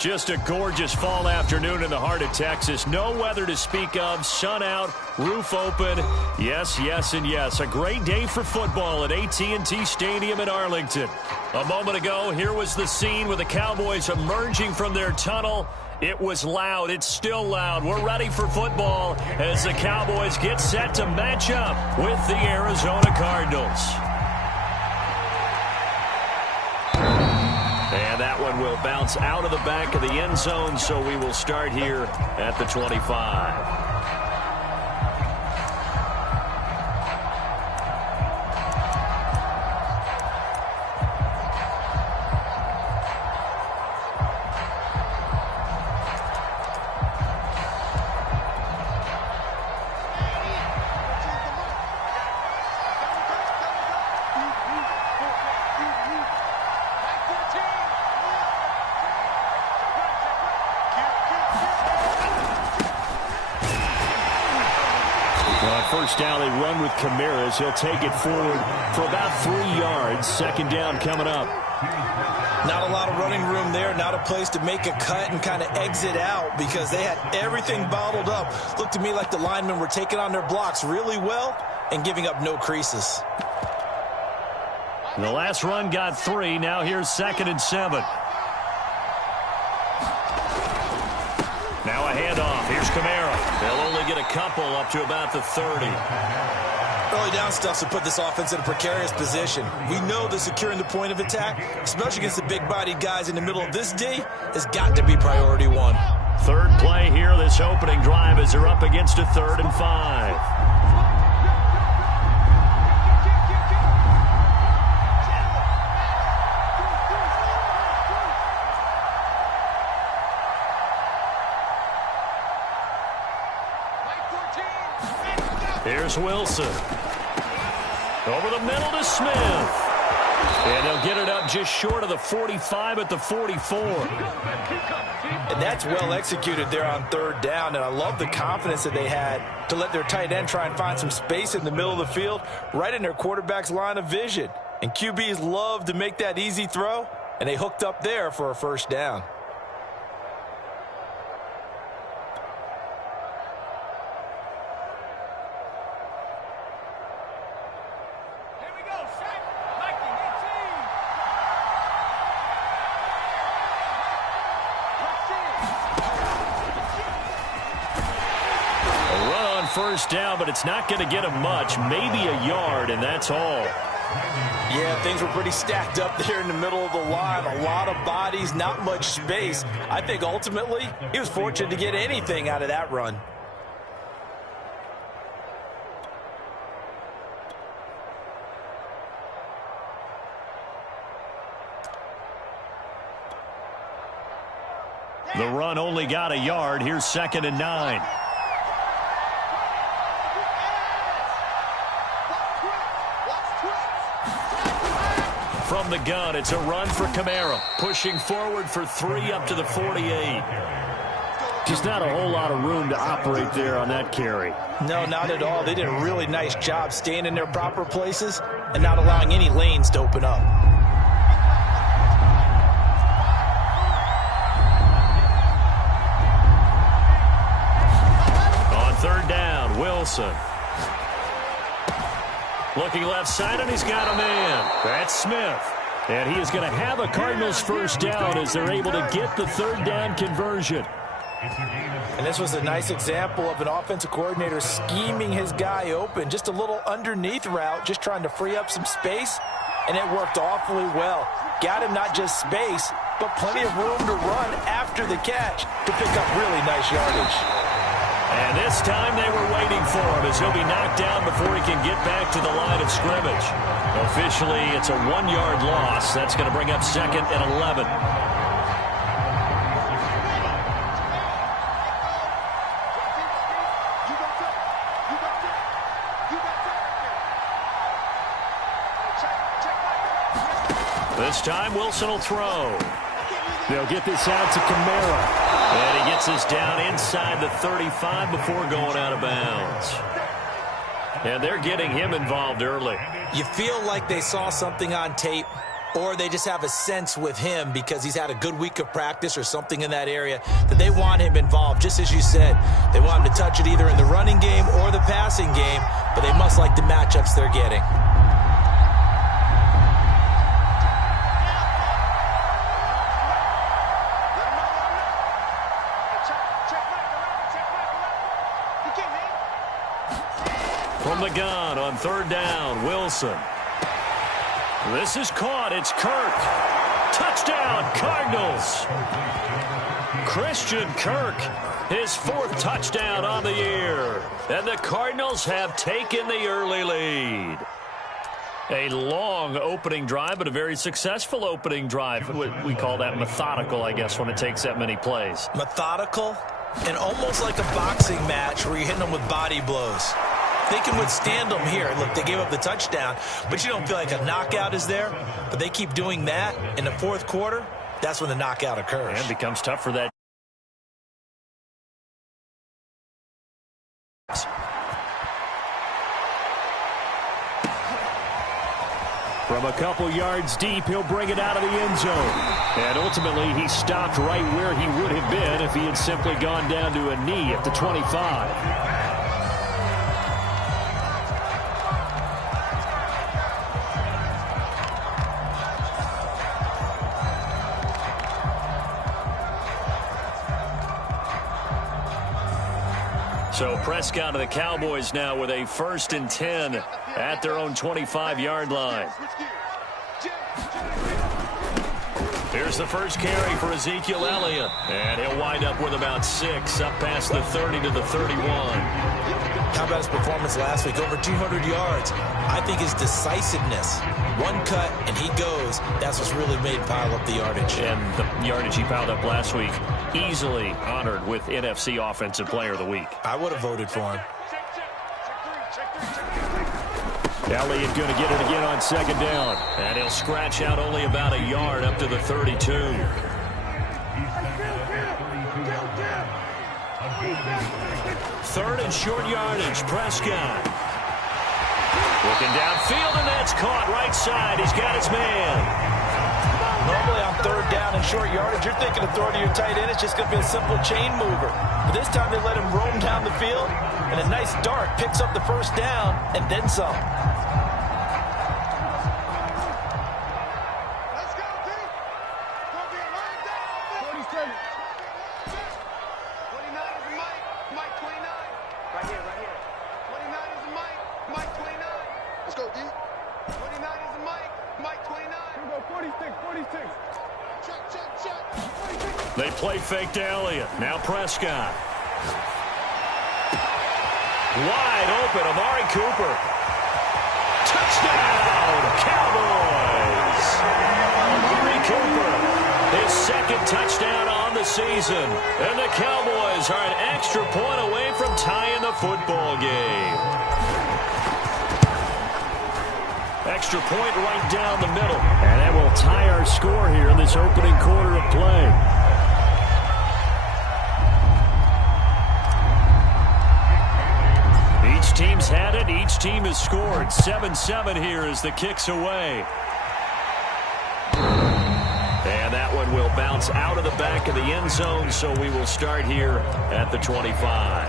Just a gorgeous fall afternoon in the heart of Texas. No weather to speak of. Sun out, roof open. Yes, yes, and yes. A great day for football at AT&T Stadium in Arlington. A moment ago, here was the scene with the Cowboys emerging from their tunnel. It was loud. It's still loud. We're ready for football as the Cowboys get set to match up with the Arizona Cardinals. And that one will bounce out of the back of the end zone, so we will start here at the 25. First down, they run with Kamara. He'll take it forward for about 3 yards. Second down coming up. Not a lot of running room there. Not a place to make a cut and kind of exit out because they had everything bottled up. Looked to me like the linemen were taking on their blocks really well and giving up no creases. The last run got 3. Now here's 2nd and 7. Now a handoff. Here's Kamara. They'll only get a couple up to about the 30. Early down stuff to put this offense in a precarious position. We know that securing the point of attack, especially against the big-bodied guys in the middle of this D, has got to be priority 1. Third play here, this opening drive, as they're up against a 3rd and 5. Here's Wilson. Over the middle to Smith. And they'll get it up just short of the 45 at the 44. And that's well executed there on 3rd down. And I love the confidence that they had to let their tight end try and find some space in the middle of the field, right in their quarterback's line of vision. And QBs love to make that easy throw, and they hooked up there for a first down. First down, but it's not going to get him much, maybe a yard, and that's all. Yeah, things were pretty stacked up there in the middle of the line. A lot of bodies, not much space. I think ultimately he was fortunate to get anything out of that run. The run only got a yard. Here's 2nd and 9. From the gun, it's a run for Kamara. Pushing forward for 3 up to the 48. Just not a whole lot of room to operate there on that carry. No, not at all. They did a really nice job staying in their proper places and not allowing any lanes to open up. On 3rd down, Wilson. Looking left side, and he's got a man. That's Smith. And he is going to have a Cardinals first down as they're able to get the 3rd down conversion. And this was a nice example of an offensive coordinator scheming his guy open. Just a little underneath route, just trying to free up some space, and it worked awfully well. Got him not just space, but plenty of room to run after the catch to pick up really nice yardage. And this time they were waiting for him as he'll be knocked down before he can get back to the line of scrimmage. Officially, it's a 1-yard loss. That's going to bring up 2nd and 11. This time, Wilson will throw. They'll get this out to Kamara. And he gets this down inside the 35 before going out of bounds. And they're getting him involved early. You feel like they saw something on tape or they just have a sense with him because he's had a good week of practice or something in that area that they want him involved, just as you said. They want him to touch it either in the running game or the passing game, but they must like the matchups they're getting. From the gun on 3rd down, Wilson. This is caught. It's Kirk. Touchdown, Cardinals. Christian Kirk, his 4th touchdown on the year. And the Cardinals have taken the early lead. A long opening drive, but a very successful opening drive. We call that methodical, I guess, when it takes that many plays. Methodical and almost like a boxing match where you're hitting them with body blows. They can withstand them here. Look, they gave up the touchdown, but you don't feel like a knockout is there. But they keep doing that in the 4th quarter. That's when the knockout occurs. And it becomes tough for that. From a couple yards deep, he'll bring it out of the end zone. And ultimately, he stopped right where he would have been if he had simply gone down to a knee at the 25. So Prescott of the Cowboys now with a 1st and 10 at their own 25-yard line. Here's the first carry for Ezekiel Elliott. And he'll wind up with about 6 up past the 30 to the 31. How about his performance last week? Over 200 yards. I think his decisiveness. One cut, and he goes. That's what's really made pile up the yardage. And the yardage he piled up last week, easily honored with NFC Offensive Player of the Week. I would have voted for him. Elliott going to get it again on 2nd down. And he'll scratch out only about a yard up to the 32. Third and short yardage, Prescott. Looking downfield, and that's caught right side. He's got his man. Normally on 3rd down and short yardage, you're thinking of throwing to your tight end. It's just going to be a simple chain mover. But this time they let him roam down the field, and a nice dart picks up the 1st down and then some. Let's go, T. Gonna be a line down. 47. 29 is the Mike. Mike 29. Right here, right here. 29 is the Mike. Mike 29. Let's go, D. 29 is the Mike. Mike 29. Here we go, 46, 46. Check, check, check. 46. They play fake to Elliott. Now Prescott. Wide open, Amari Cooper. Touchdown, Cowboys. Amari Cooper, his 2nd touchdown on the season. And the Cowboys are an extra point away from tying the football game. Extra point right down the middle. And that will tie our score here in this opening quarter of play. Each team's had it. Each team has scored. 7-7 here as the kick's away. And that one will bounce out of the back of the end zone, so we will start here at the 25.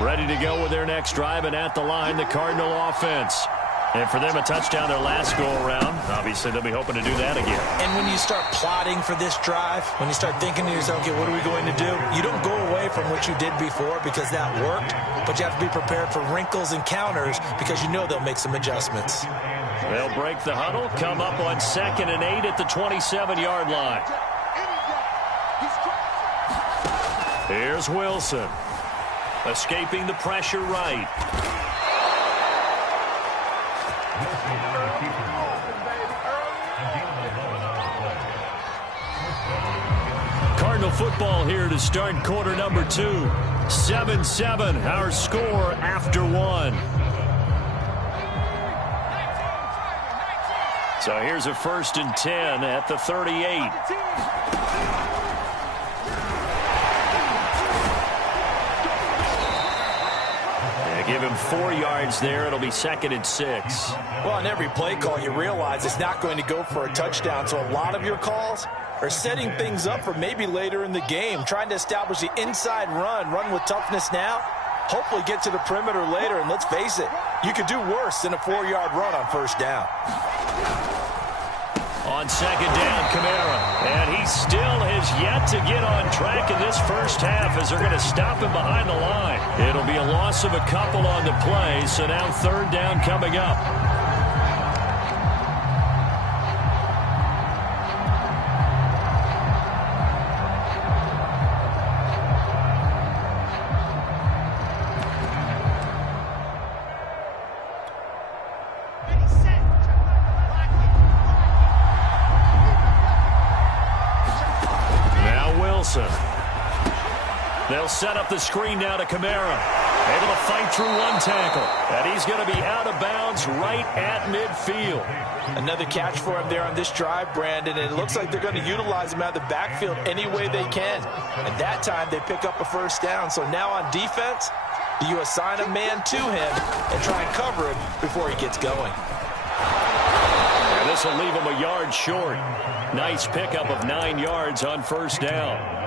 Ready to go with their next drive, and at the line, the Cardinal offense. And for them, a touchdown their last go-around. Obviously, they'll be hoping to do that again. And when you start plotting for this drive, when you start thinking to yourself, okay, what are we going to do? You don't go away from what you did before because that worked, but you have to be prepared for wrinkles and counters because you know they'll make some adjustments. They'll break the huddle, come up on 2nd and 8 at the 27-yard line. Here's Wilson. Escaping the pressure right. Cardinal football here to start quarter number 2. 7-7, our score after 1. So here's a 1st and 10 at the 38. They give him 4 yards there. It'll be 2nd and 6. Well, on every play call, you realize it's not going to go for a touchdown, so a lot of your calls are setting things up for maybe later in the game, trying to establish the inside run with toughness now, hopefully get to the perimeter later, and let's face it, you could do worse than a 4-yard run on 1st down. On 2nd down, Kamara, and he still has yet to get on track in this first half as they're going to stop him behind the line. It'll be a loss of a couple on the play, so now 3rd down coming up. They'll set up the screen now to Kamara. Able to fight through 1 tackle. And he's going to be out of bounds right at midfield. Another catch for him there on this drive, Brandon. And it looks like they're going to utilize him out of the backfield any way they can. And that time they pick up a 1st down. So now on defense, do you assign a man to him and try and cover him before he gets going? And this will leave him a yard short. Nice pickup of 9 yards on 1st down.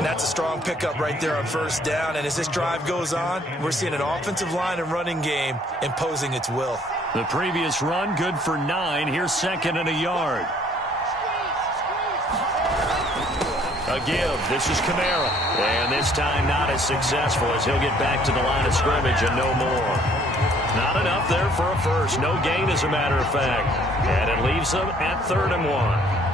That's a strong pickup right there on 1st down. And as this drive goes on, we're seeing an offensive line and running game imposing its will. The previous run, good for 9. Here's 2nd and a yard. A give. This is Kamara. And this time not as successful as he'll get back to the line of scrimmage and no more. Not enough there for a first. No gain, as a matter of fact. And it leaves them at 3rd and 1.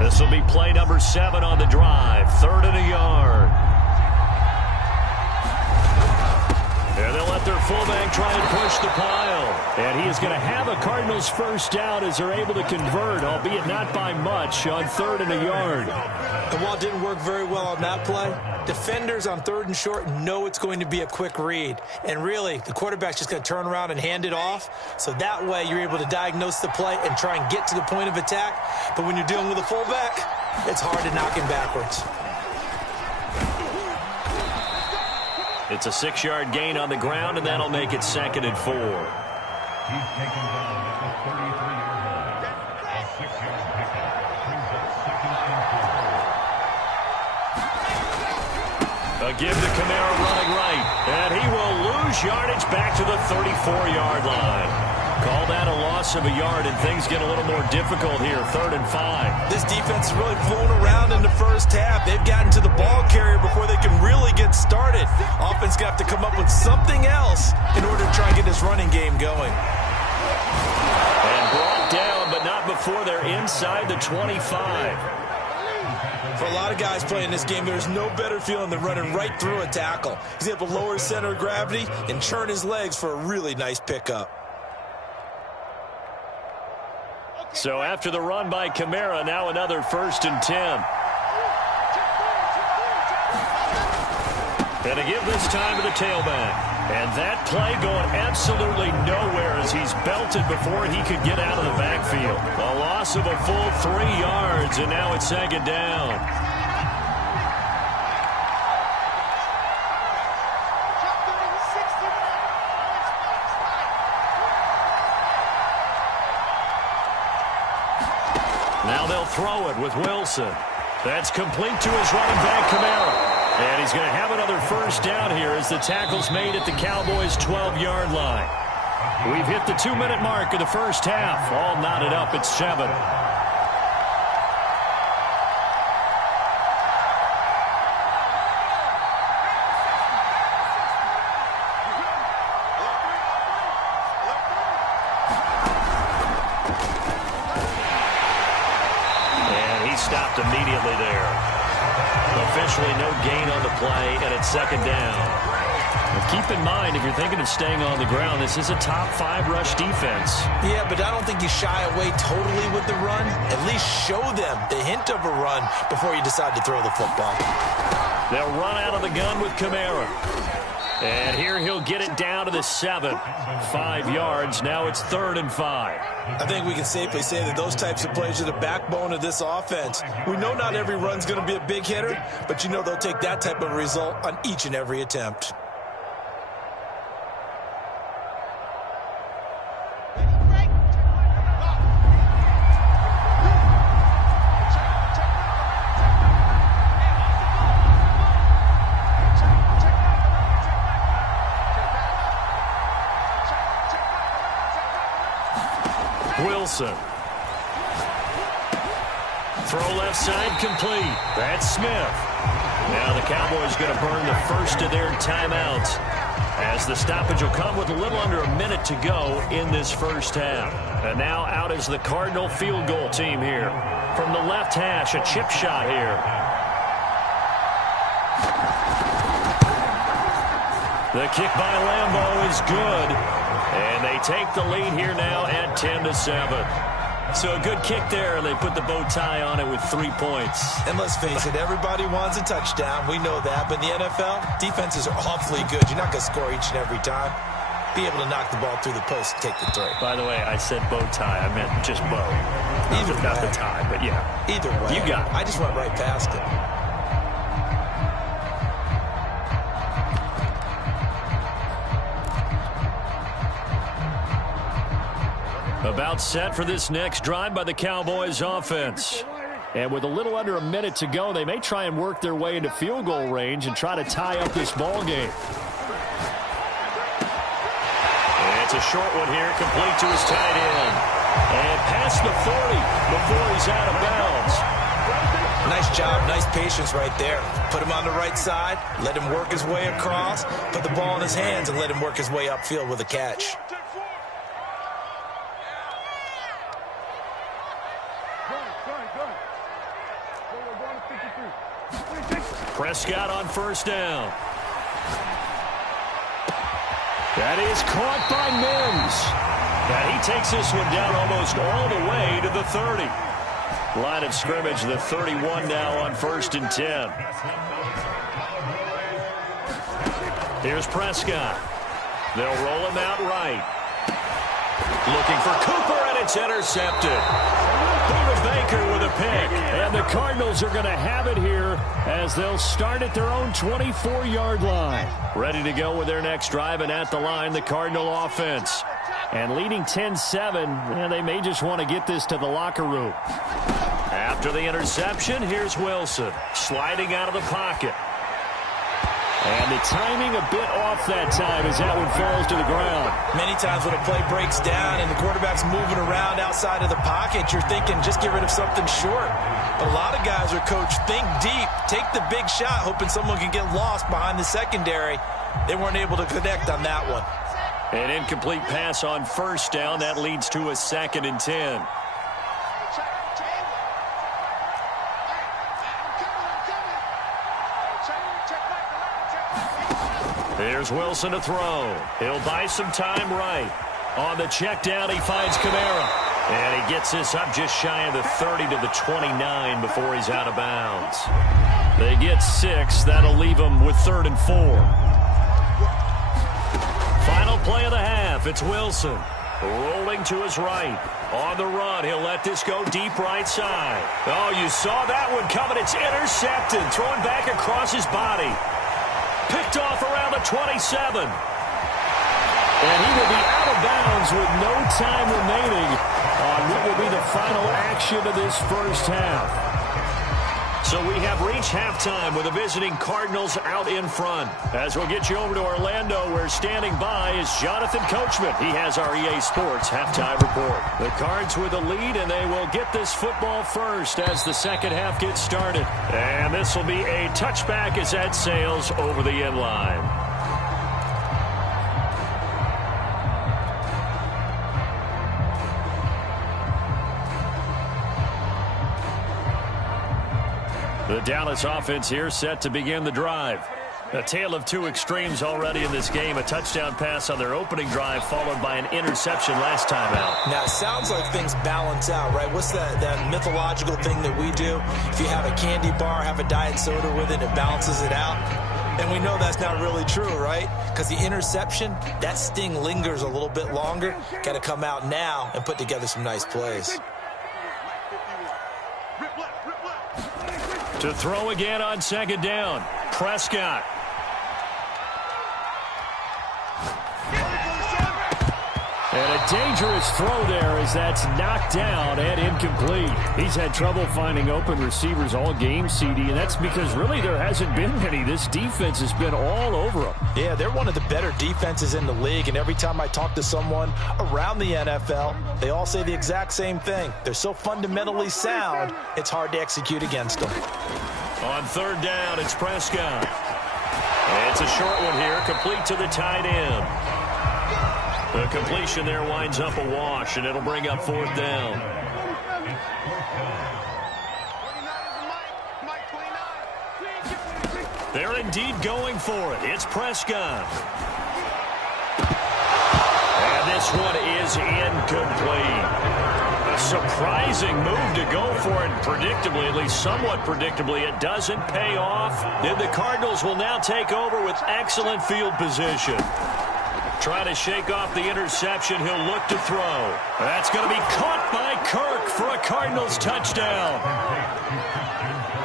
This will be play number 7 on the drive. 3rd and a yard. And they'll let their fullback try and push the pile. And he is going to have a Cardinals 1st down as they're able to convert, albeit not by much, on 3rd and a yard. And while it didn't work very well on that play, defenders on 3rd and short know it's going to be a quick read. And really, the quarterback's just going to turn around and hand it off. So that way, you're able to diagnose the play and try and get to the point of attack. But when you're dealing with a fullback, it's hard to knock him backwards. It's a 6-yard gain on the ground, and that'll make it 2nd and 4. He's taken down at the 33-yard line. A 6-yard pickup brings up 2nd and 4. A give to Kamara running right, and he will lose yardage back to the 34-yard line. Call that a loss of a yard, and things get a little more difficult here, 3rd and 5. This defense has really flown around in the first half. They've gotten to the ball carrier before they can really get started. Offense going to have to come up with something else in order to try and get this running game going. And brought down, but not before they're inside the 25. For a lot of guys playing this game, there's no better feeling than running right through a tackle. He's able to lower his center of gravity and churn his legs for a really nice pickup. So after the run by Kamara, now another 1st and 10. And a give this time to the tailback. And that play going absolutely nowhere as he's belted before he could get out of the backfield. A loss of a full 3 yards, and now it's 2nd down. Now they'll throw it with Wilson. That's complete to his running back, Kamara. And he's going to have another 1st down here as the tackle's made at the Cowboys' 12-yard line. We've hit the 2-minute mark of the first half. All knotted up at 7. Stopped immediately there. Officially no gain on the play, and it's 2nd down. Well, keep in mind, if you're thinking of staying on the ground, this is a top 5 rush defense. Yeah, but I don't think you shy away totally with the run. At least show them the hint of a run before you decide to throw the football. They'll run out of the gun with Kamara. And here he'll get it down to the 7. 5 yards. Now it's 3rd and 5. I think we can safely say that those types of plays are the backbone of this offense. We know not every run's going to be a big hitter, but you know they'll take that type of result on each and every attempt. Wilson. Throw left side complete. That's Smith. Now the Cowboys going to burn the first of their timeouts, as the stoppage will come with a little under a minute to go in this first half. And now out is the Cardinal field goal team here. From the left hash, a chip shot here. The kick by Lambeau is good. And they take the lead here now at 10-7. So a good kick there, and they put the bow tie on it with 3 points. And let's face it, everybody wants a touchdown. We know that. But in the NFL, defenses are awfully good. You're not going to score each and every time. Be able to knock the ball through the post and take the three. By the way, I said bow tie. I meant just bow. Either way. Not the tie, but yeah. Either way. You got it. I just went right past it. About set for this next drive by the Cowboys offense. And with a little under a minute to go, they may try and work their way into field goal range and try to tie up this ball game. And it's a short one here, complete to his tight end. And past the 40 before he's out of bounds. Nice job, nice patience right there. Put him on the right side, let him work his way across, put the ball in his hands, and let him work his way upfield with a catch. Prescott on first down. That is caught by Mims. And he takes this one down almost all the way to the 30. Line of scrimmage, the 31 now on 1st and 10. Here's Prescott. They'll roll him out right. Looking for Cooper, and it's intercepted. Buda Baker with a pick. And the Cardinals are going to have it here as they'll start at their own 24-yard line. Ready to go with their next drive, and at the line, the Cardinal offense. And leading 10-7, and they may just want to get this to the locker room. After the interception, here's Wilson sliding out of the pocket. And the timing a bit off that time as that one falls to the ground. Many times when a play breaks down and the quarterback's moving around outside of the pocket, you're thinking just get rid of something short. But a lot of guys are coached, think deep, take the big shot, hoping someone can get lost behind the secondary. They weren't able to connect on that one. An incomplete pass on first down. That leads to a 2nd and 10. Here's Wilson to throw. He'll buy some time right. On the check down, he finds Kamara. And he gets this up just shy of the 30 to the 29 before he's out of bounds. They get 6. That'll leave them with 3rd and 4. Final play of the half. It's Wilson. Rolling to his right. On the run, he'll let this go deep right side. Oh, you saw that one coming. It's intercepted. Throwing back across his body. Picked off around the 27. And he will be out of bounds with no time remaining on what will be the final action of this first half. So we have reached halftime with the visiting Cardinals out in front. As we'll get you over to Orlando, where standing by is Jonathan Coachman. He has our EA Sports halftime report. The Cards with the lead, and they will get this football first as the second half gets started. And this will be a touchback as that sails over the end line. The Dallas offense here set to begin the drive. A tale of two extremes already in this game. A touchdown pass on their opening drive followed by an interception last time out. Now, it sounds like things balance out, right? What's that mythological thing that we do? If you have a candy bar, have a diet soda with it, it balances it out. And we know that's not really true, right? Because the interception, that sting lingers a little bit longer. Got to come out now and put together some nice plays. To throw again on second down, Prescott. And a dangerous throw there as that's knocked down and incomplete. He's had trouble finding open receivers all game, CD, and that's because really there hasn't been many. This defense has been all over them. Yeah, they're one of the better defenses in the league, and every time I talk to someone around the NFL, they all say the exact same thing. They're so fundamentally sound, it's hard to execute against them. On third down, it's Prescott. It's a short one here, complete to the tight end. The completion there winds up a wash, and it'll bring up fourth down. They're indeed going for it. It's Prescott. And this one is incomplete. A surprising move to go for it predictably, at least somewhat predictably. It doesn't pay off. Then the Cardinals will now take over with excellent field position. Trying to shake off the interception. He'll look to throw. That's going to be caught by Kirk for a Cardinals touchdown.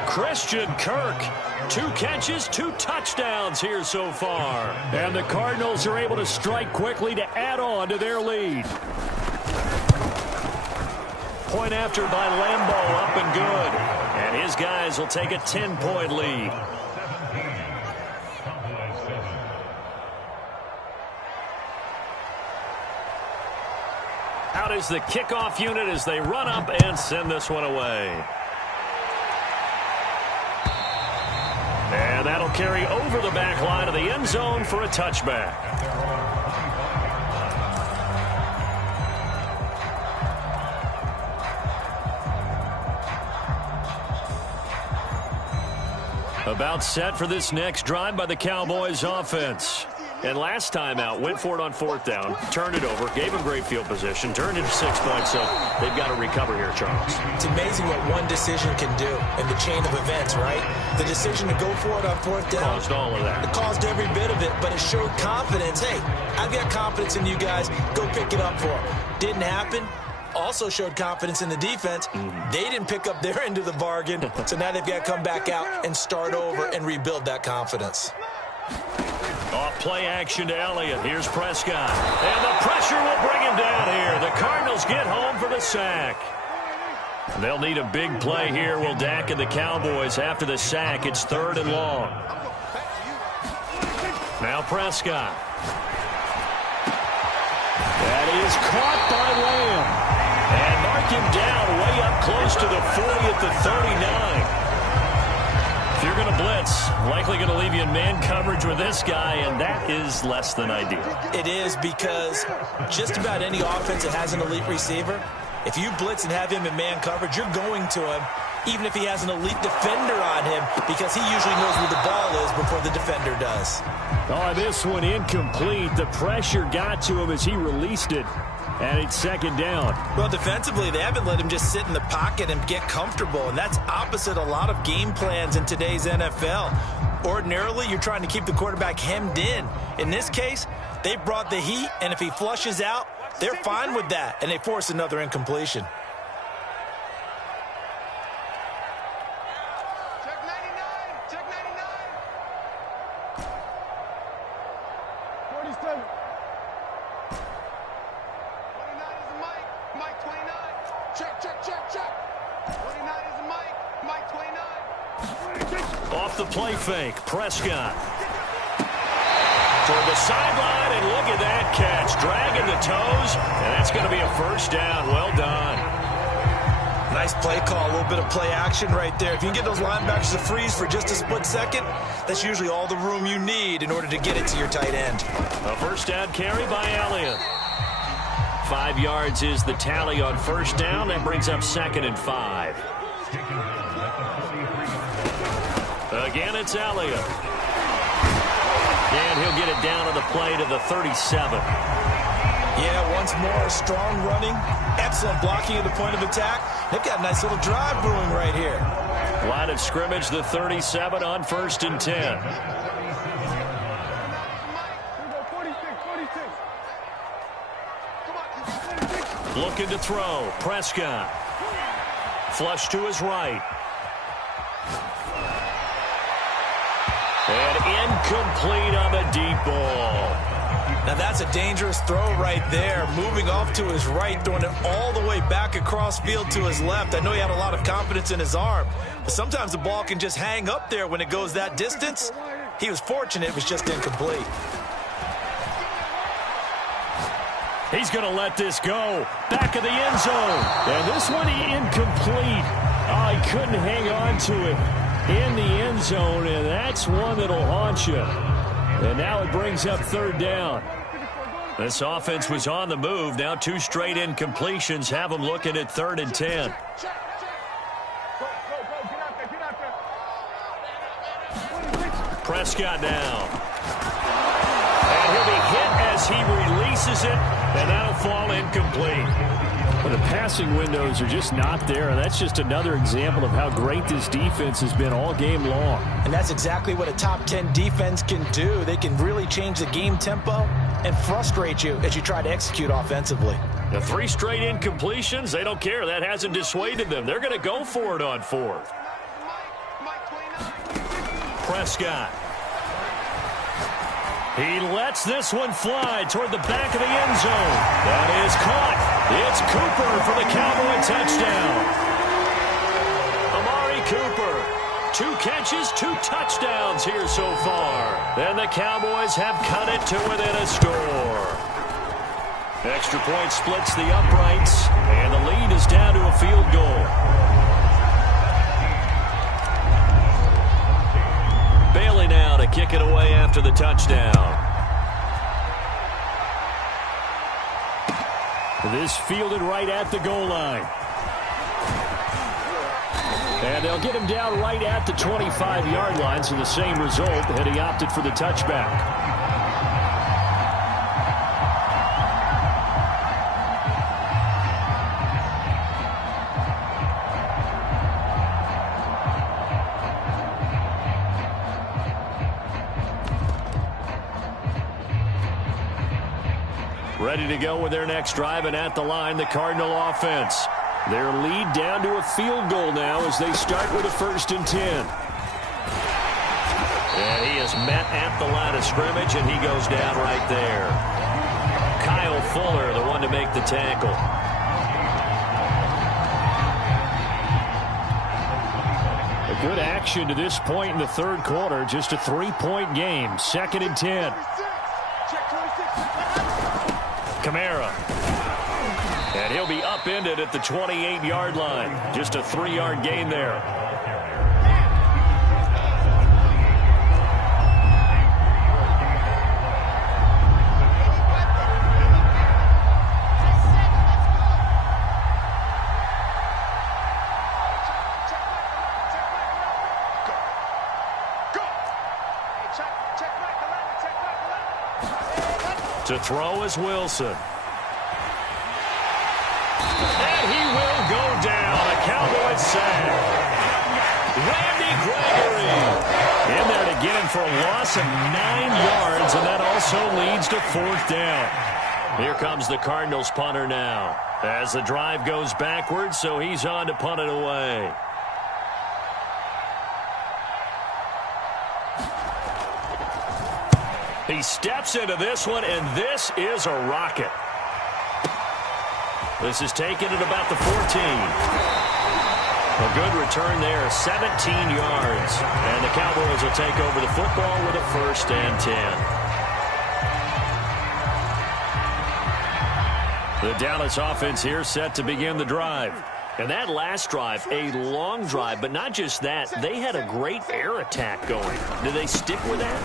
Christian Kirk, 2 catches, 2 touchdowns here so far. And the Cardinals are able to strike quickly to add on to their lead. Point after by Lambeau, up and good. And his guys will take a 10-point lead. Out is the kickoff unit as they run up and send this one away. And that'll carry over the back line of the end zone for a touchback. About set for this next drive by the Cowboys offense. And last time out, went for it on fourth down, turned it over, gave him great field position, turned it to 6 points, so they've got to recover here, Charles. It's amazing what one decision can do in the chain of events, right? The decision to go for it on fourth down. Caused all of that. It caused every bit of it, but it showed confidence. Hey, I've got confidence in you guys. Go pick it up for them. Didn't happen. Also showed confidence in the defense. They didn't pick up their end of the bargain, so now they've got to come back out and start over and rebuild that confidence. Off play action to Elliott. Here's Prescott. And the pressure will bring him down here. The Cardinals get home for the sack. They'll need a big play here, will Dak and the Cowboys. After the sack, it's 3rd and long. Now Prescott. That is caught by Lamb. And mark him down way up close to the 40 at the 39. If you're going to blitz, likely going to leave you in man coverage with this guy, and that is less than ideal. It is, because just about any offense that has an elite receiver, if you blitz and have him in man coverage, you're going to him, even if he has an elite defender on him, because he usually knows where the ball is before the defender does. Oh, this one incomplete. The pressure got to him as he released it. And it's 2nd down. Well, defensively, they haven't let him just sit in the pocket and get comfortable, and that's opposite a lot of game plans in today's NFL. Ordinarily, you're trying to keep the quarterback hemmed in. In this case, they brought the heat, and if he flushes out, they're fine with that, and they force another incompletion. Check 99. Check 99. 47. 29 is the Mike. Mike 29. Check, check, check, check. 29 is the Mike. Mike 29. Off the play fake, Prescott. Toward the sideline, and look at that catch. Dragging the toes, and that's going to be a 1st down. Well done. Nice play call, a little bit of play action right there. If you can get those linebackers to freeze for just a split second, that's usually all the room you need in order to get it to your tight end. A 1st down carry by Elliott. 5 yards is the tally on 1st down. That brings up 2nd and 5. Again, it's Elliott. And he'll get it down on the play to the 37. Yeah, once more, strong running, excellent blocking at the point of attack. They've got a nice little drive brewing right here. Line of scrimmage, the 37 on 1st and 10. 46. Looking to throw. Prescott. Flush to his right. And incomplete on the deep ball. Now that's a dangerous throw right there. Moving off to his right, throwing it all the way back across field to his left. I know he had a lot of confidence in his arm, but sometimes the ball can just hang up there when it goes that distance. He was fortunate it was just incomplete. He's going to let this go. Back of the end zone. And this one incomplete. Oh, he couldn't hang on to it in the end zone, and that's one that'll haunt you. And now it brings up third down. This offense was on the move. Now 2 straight incompletions have them looking at 3rd and 10. Prescott now. And he'll be hit as he releases it, and that'll fall incomplete. Well, the passing windows are just not there, and that's just another example of how great this defense has been all game long. And that's exactly what a top 10 defense can do. They can really change the game tempo and frustrate you as you try to execute offensively. The 3 straight incompletions, they don't care. That hasn't dissuaded them. They're going to go for it on 4th. Prescott. He lets this one fly toward the back of the end zone. That is caught. It's Cooper for the Cowboy touchdown. Amari Cooper, 2 catches, 2 touchdowns here so far. And the Cowboys have cut it to within a score. Extra point splits the uprights, and the lead is down to a field goal. Bailey now to kick it away after the touchdown. This fielded right at the goal line. And they'll get him down right at the 25-yard line, so the same result had he opted for the touchback. Ready to go with their next drive, and at the line, the Cardinal offense. Their lead down to a field goal now as they start with a 1st and 10. And he is met at the line of scrimmage, and he goes down right there. Kyle Fuller, the one to make the tackle. A good action to this point in the 3rd quarter. Just a 3-point game. 2nd and 10. Kamara. And he'll be upended at the 28-yard line. Just a 3-yard gain there. To throw is Wilson. And he will go down. A Cowboys sack. Randy Gregory in there to get him for a loss of 9 yards, and that also leads to 4th down. Here comes the Cardinals punter now as the drive goes backwards, so he's on to punt it away. He steps into this one, and this is a rocket. This is taken at about the 14. A good return there, 17 yards. And the Cowboys will take over the football with a 1st and 10. The Dallas offense here set to begin the drive. And that last drive, a long drive, but not just that. They had a great air attack going. Do they stick with that?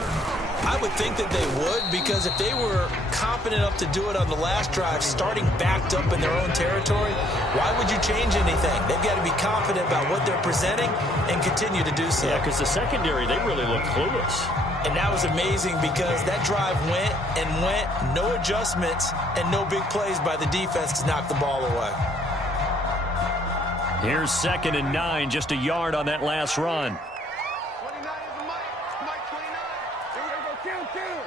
I would think that they would, because if they were confident enough to do it on the last drive, starting backed up in their own territory, why would you change anything? They've got to be confident about what they're presenting and continue to do so. Yeah, because the secondary, they really look clueless. And that was amazing because that drive went and went, no adjustments, and no big plays by the defense to knock the ball away. Here's 2nd and 9, just a yard on that last run. 29 is the Mike. Mike 29. Here we go. Kill.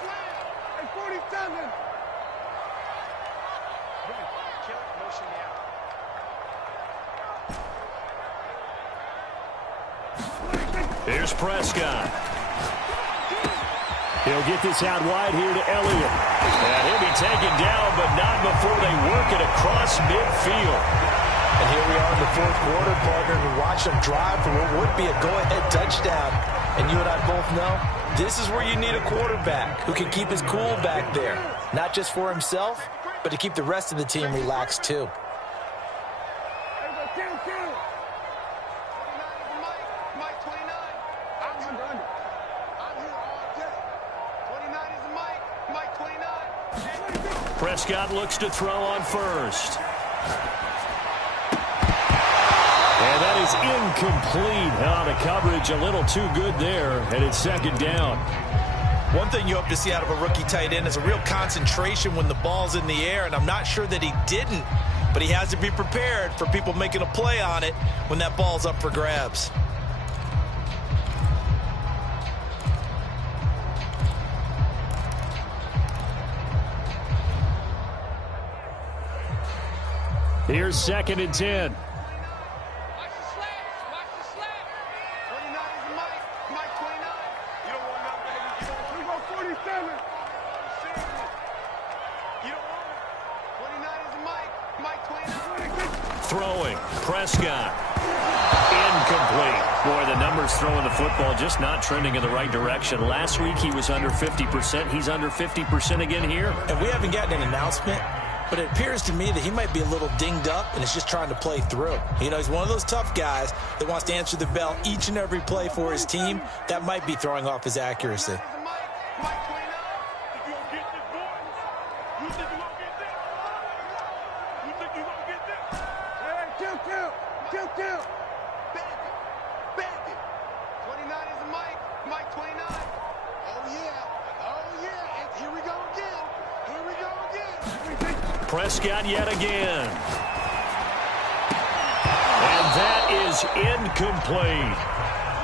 Slam. Hey, 47. Kill, motion out. Here's Prescott. He'll get this out wide here to Elliott. And he'll be taken down, but not before they work it across midfield. And here we are in the fourth quarter, partner, and watch them drive for what would be a go-ahead touchdown. And you and I both know this is where you need a quarterback who can keep his cool back there. Not just for himself, but to keep the rest of the team relaxed too. Prescott looks to throw on first. And that is incomplete. The coverage a little too good there, and it's second down. One thing you hope to see out of a rookie tight end is a real concentration when the ball's in the air, and I'm not sure that he didn't, but he has to be prepared for people making a play on it when that ball's up for grabs. Here's 2nd and 10. Throwing, Prescott. Incomplete. Boy, the numbers throwing the football just not trending in the right direction. Last week he was under 50%. He's under 50% again here. And we haven't gotten an announcement, but it appears to me that he might be a little dinged up and is just trying to play through. You know, he's one of those tough guys that wants to answer the bell each and every play for his team. That might be throwing off his accuracy. Prescott yet again. And that is incomplete.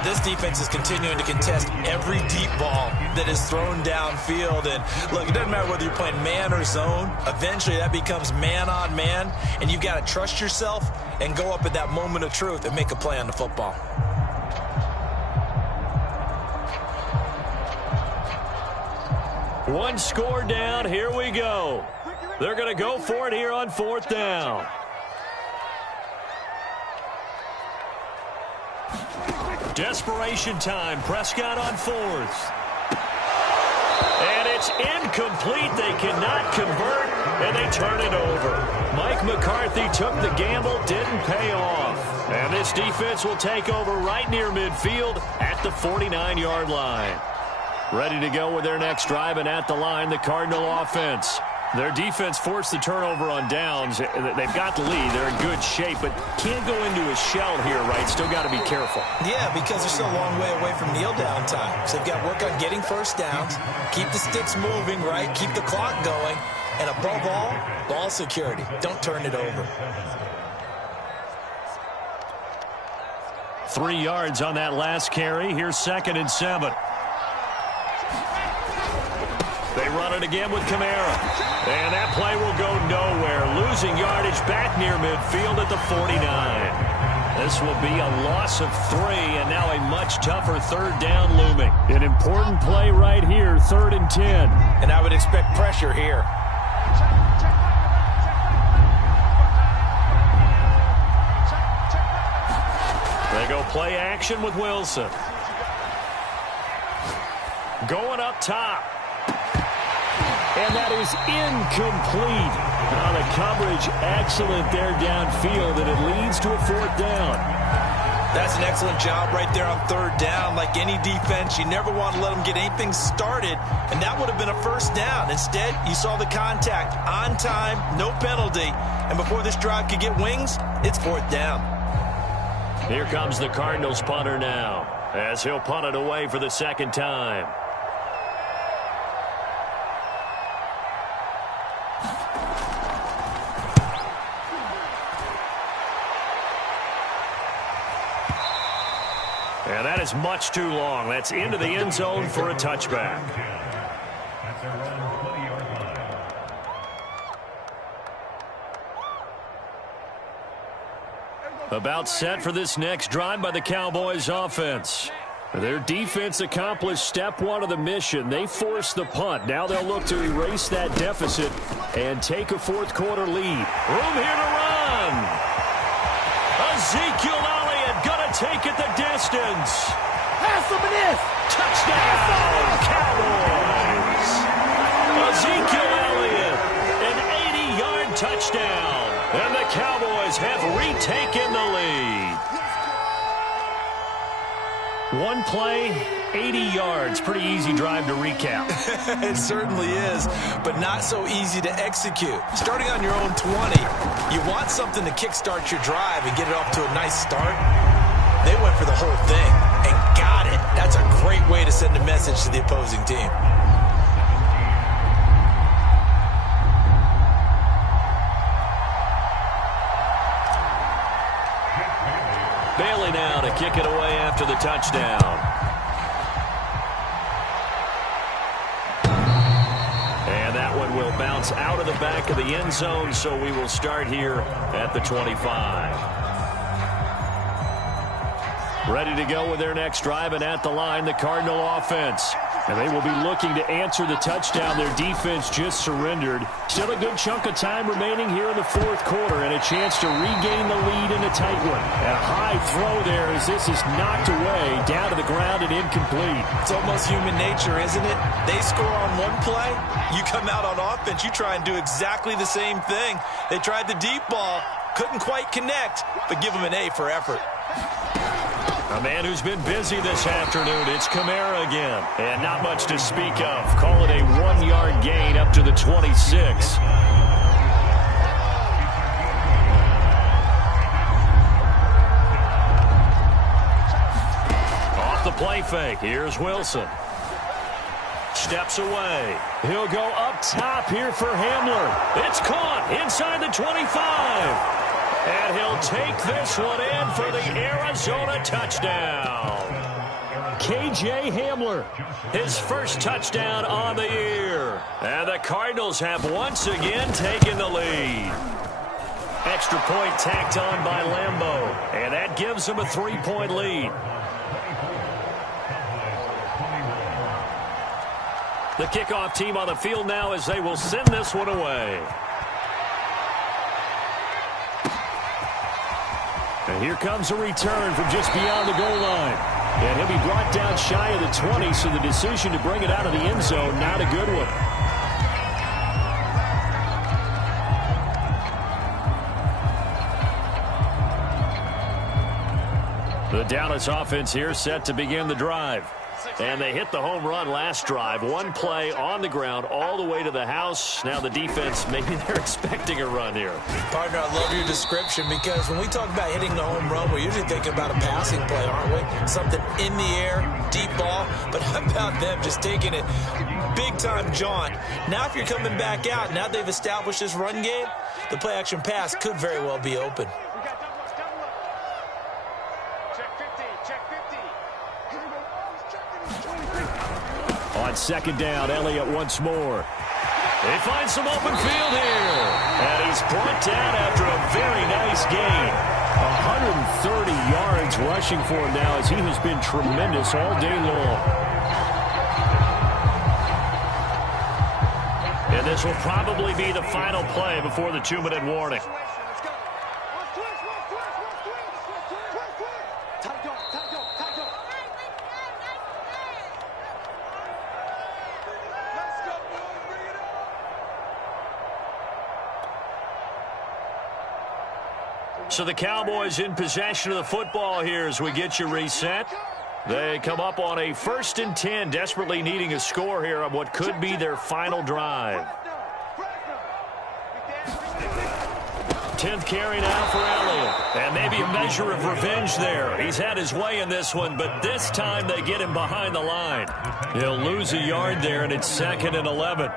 This defense is continuing to contest every deep ball that is thrown downfield. And look, it doesn't matter whether you're playing man or zone. Eventually that becomes man on man. And you've got to trust yourself and go up at that moment of truth and make a play on the football. One score down. Here we go. They're going to go for it here on 4th down. Desperation time. Prescott on 4th. And it's incomplete. They cannot convert, and they turn it over. Mike McCarthy took the gamble, didn't pay off. And this defense will take over right near midfield at the 49-yard line. Ready to go with their next drive, and at the line, the Cardinal offense. Their defense forced the turnover on downs. They've got the lead. They're in good shape, but can't go into a shell here, right? Still got to be careful. Yeah, because they're still a long way away from kneel down time. So they've got to work on getting first downs, keep the sticks moving, right? Keep the clock going, and above all, ball security. Don't turn it over. 3 yards on that last carry. Here's 2nd and 7. They run it again with Kamara. And that play will go nowhere. Losing yardage back near midfield at the 49. This will be a loss of 3, and now a much tougher 3rd down looming. An important play right here, 3rd and 10. And I would expect pressure here. They go play action with Wilson. Going up top. And that is incomplete. The coverage excellent there downfield, and it leads to a 4th down. That's an excellent job right there on 3rd down. Like any defense, you never want to let them get anything started, and that would have been a 1st down. Instead, you saw the contact on time, no penalty, and before this drive could get wings, it's 4th down. Here comes the Cardinals punter now, as he'll punt it away for the 2nd time. And that is much too long. That's into the end zone for a touchback. That's around 20-yard line. About set for this next drive by the Cowboys offense. Their defense accomplished step one of the mission. They forced the punt. Now they'll look to erase that deficit and take a fourth-quarter lead. Room here to run. Ezekiel Elliott going to take it the distance. Pass him this. Touchdown, Cowboys. Ezekiel Elliott, an 80-yard touchdown. And the Cowboys have retaken the lead. One play, 80 yards. Pretty easy drive to recap. It certainly is, but not so easy to execute. Starting on your own 20, you want something to kickstart your drive and get it off to a nice start. They went for the whole thing and got it. That's a great way to send a message to the opposing team. Bailey now to kick it away after the touchdown. And that one will bounce out of the back of the end zone, so we will start here at the 25. Ready to go with their next drive, and at the line, the Cardinal offense. And they will be looking to answer the touchdown their defense just surrendered. Still a good chunk of time remaining here in the fourth quarter, and a chance to regain the lead in a tight one. And a high throw there as this is knocked away, down to the ground and incomplete. It's almost human nature, isn't it? They score on one play, you come out on offense, you try and do exactly the same thing. They tried the deep ball, couldn't quite connect, but give them an A for effort. A man who's been busy this afternoon, it's Kamara again. And not much to speak of. Call it a 1-yard gain up to the 26. Off the play fake, here's Wilson. Steps away. He'll go up top here for Hamler. It's caught inside the 25. And he'll take this one in for the Arizona touchdown. K.J. Hamler, his first touchdown on the year. And the Cardinals have once again taken the lead. Extra point tacked on by Lambeau. And that gives them a 3-point lead. The kickoff team on the field now as they will send this one away. And here comes a return from just beyond the goal line. And he'll be brought down shy of the 20, so the decision to bring it out of the end zone, not a good one. The Dallas offense here set to begin the drive. And they hit the home run last drive. One play on the ground all the way to the house. Now the defense, maybe they're expecting a run here. Partner, I love your description because when we talk about hitting the home run, we're usually thinking about a passing play, aren't we? Something in the air, deep ball. But how about them just taking it big-time jaunt? Now if you're coming back out, now they've established this run game, the play-action pass could very well be open. On second down, Elliott once more. They find some open field here. And he's brought down after a very nice gain. 130 yards rushing for him now as he has been tremendous all day long. And this will probably be the final play before the 2-minute warning. So the Cowboys in possession of the football here as we get you reset. They come up on a 1st and 10, desperately needing a score here on what could be their final drive. 10th carry now for Elliott. And maybe a measure of revenge there. He's had his way in this one, but this time they get him behind the line. He'll lose a yard there, and it's 2nd and 11.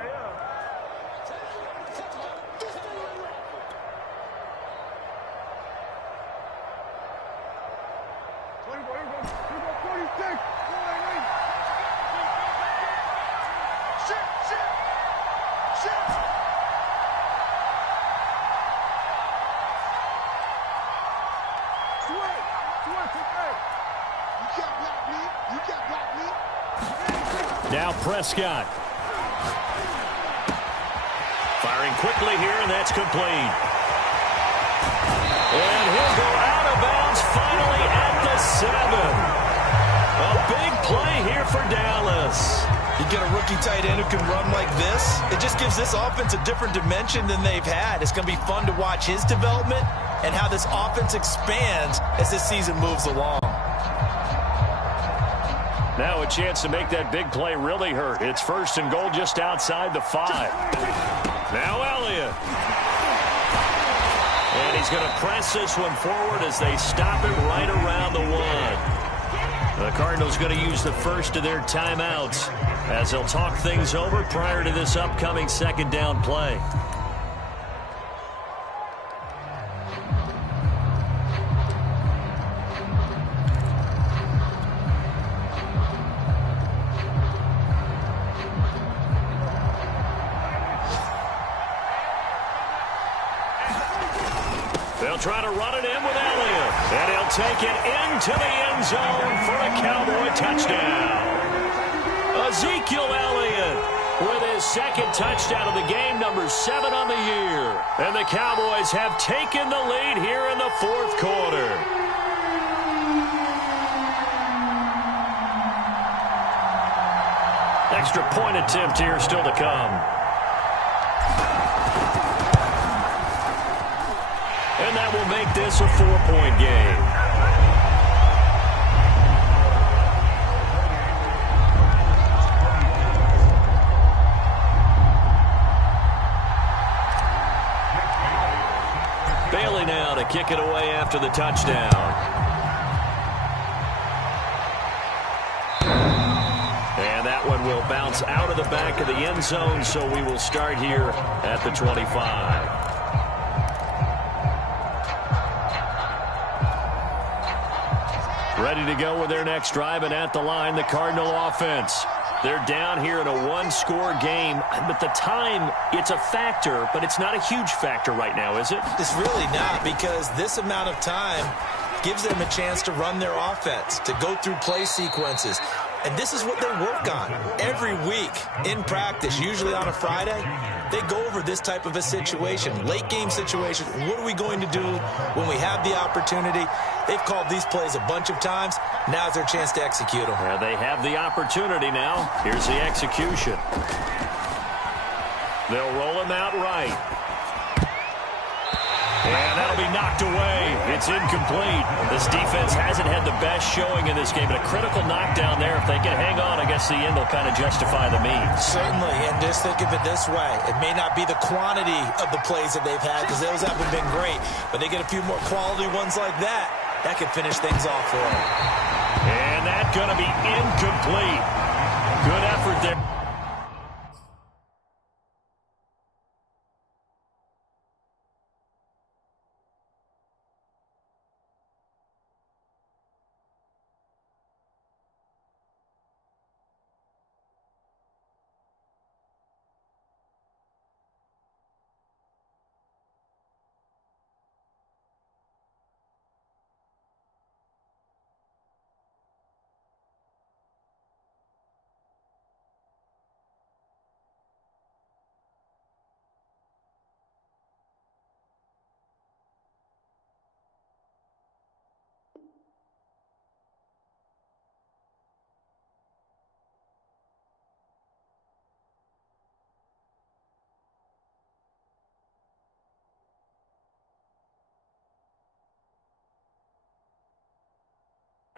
can't block me. You can't block me. Now Prescott. Firing quickly here, and that's complete. And he'll go out of bounds finally at the 7. A big play here for Dallas. You get a rookie tight end who can run like this. It just gives this offense a different dimension than they've had. It's going to be fun to watch his development and how this offense expands as this season moves along. Now a chance to make that big play really hurt. It's 1st and goal just outside the 5. Now Elliott. And he's going to press this one forward as they stop it right around the 1. The Cardinals going to use the first of their timeouts as they'll talk things over prior to this upcoming 2nd down play. They'll try to run it in with Elliott. And he'll take it into the end zone for a Cowboy touchdown. Ezekiel Elliott with his 2nd touchdown of the game, number 7 on the year. And the Cowboys have taken the lead here in the 4th quarter. Extra point attempt here still to come. And that will make this a 4-point game. Bailey now to kick it away after the touchdown. And that one will bounce out of the back of the end zone, so we will start here at the 25. Ready to go with their next drive, and at the line, the Cardinal offense. They're down here in a 1-score game, but the time, it's a factor, but it's not a huge factor right now, is it? It's really not, because this amount of time gives them a chance to run their offense, to go through play sequences. And this is what they work on every week in practice, usually on a Friday. They go over this type of a situation, late game situation. What are we going to do when we have the opportunity? They've called these plays a bunch of times. Now's their chance to execute them. Yeah, they have the opportunity now. Here's the execution. They'll roll him out right. And that'll be knocked away. It's incomplete. This defense hasn't had the best showing in this game, but a critical knockdown there. If they can hang on, I guess the end will kind of justify the means. Certainly, and just think of it this way. It may not be the quantity of the plays that they've had, because those haven't been great, but they get a few more quality ones like that. That could finish things off for them. And that's going to be incomplete. Good effort there.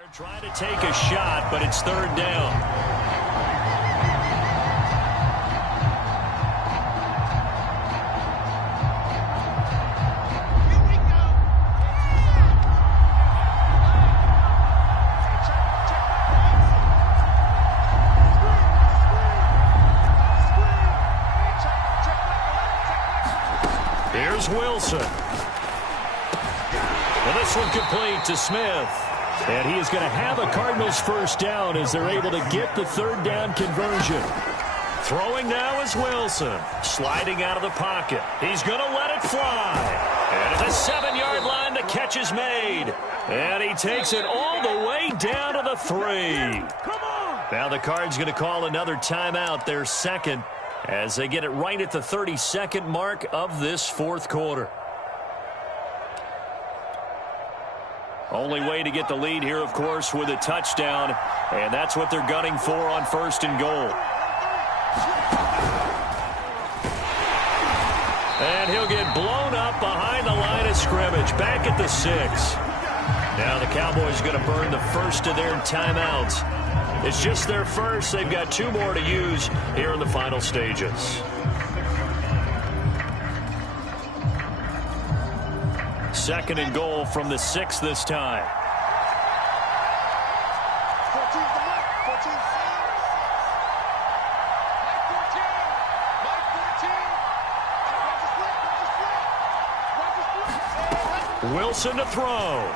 They're trying to take a shot, but it's 3rd down. Here's Wilson. And this one complete to Smith. And he is going to have a Cardinals 1st down as they're able to get the 3rd down conversion. Throwing now is Wilson. Sliding out of the pocket. He's going to let it fly. And at the 7-yard line, the catch is made. And he takes it all the way down to the 3. Come on. Now the Cards going to call another timeout, their second, as they get it right at the 32nd mark of this fourth quarter. Only way to get the lead here, of course, with a touchdown, and that's what they're gunning for on 1st and goal. And he'll get blown up behind the line of scrimmage, back at the 6. Now the Cowboys are going to burn the first of their timeouts. It's just their first. They've got 2 more to use here in the final stages. Second and goal from the 6 this time. 14's the mark. 14's Wilson to throw.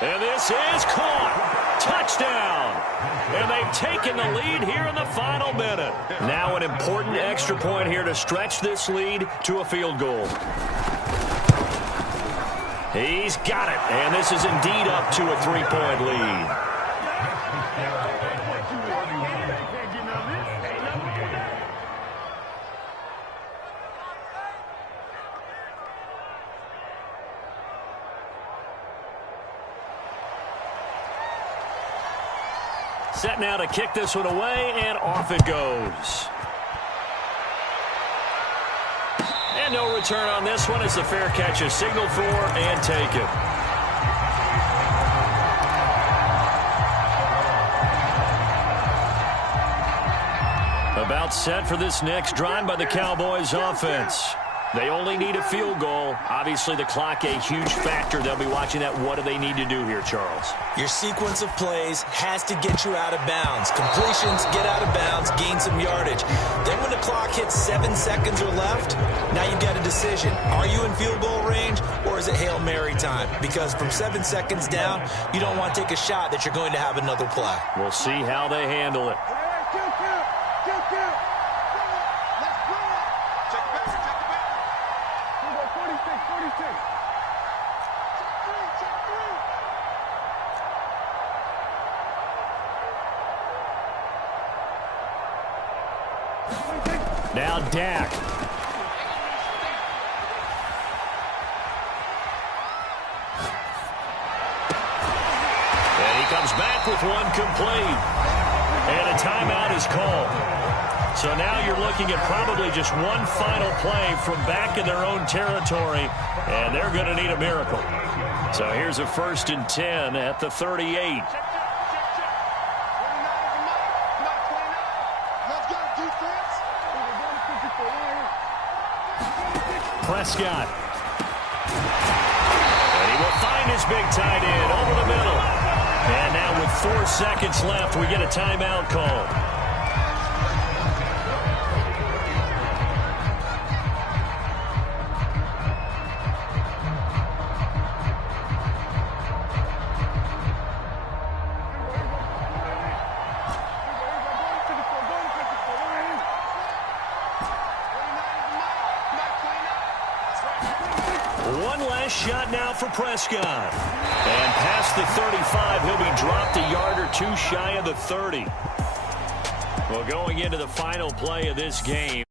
And this is caught. Touchdown. And they've taken the lead here in the final minute. Now an important extra point here to stretch this lead to a field goal. He's got it. And this is indeed up to a 3-point lead. Set now to kick this one away, and off it goes. And no return on this one as the fair catch is signaled for and taken. About set for this next drive by the Cowboys offense. They only need a field goal. Obviously, the clock a huge factor. They'll be watching that. What do they need to do here, Charles? Your sequence of plays has to get you out of bounds. Completions, get out of bounds, gain some yardage. Then when the clock hits 7 seconds or left, now you've got a decision. Are you in field goal range, or is it Hail Mary time? Because from 7 seconds down, you don't want to take a shot that you're going to have another play. We'll see how they handle it. Now Dak. And he comes back with one complete. And a timeout is called. So now you're looking at probably just one final play from back in their own territory, and they're going to need a miracle. So here's a 1st and 10 at the 38. Prescott. And he will find his big tight end over the middle. And now with 4 seconds left, we get a timeout call. One last shot now for Prescott. And past the 35, he'll be dropped a yard or 2 shy of the 30. Well, going into the final play of this game.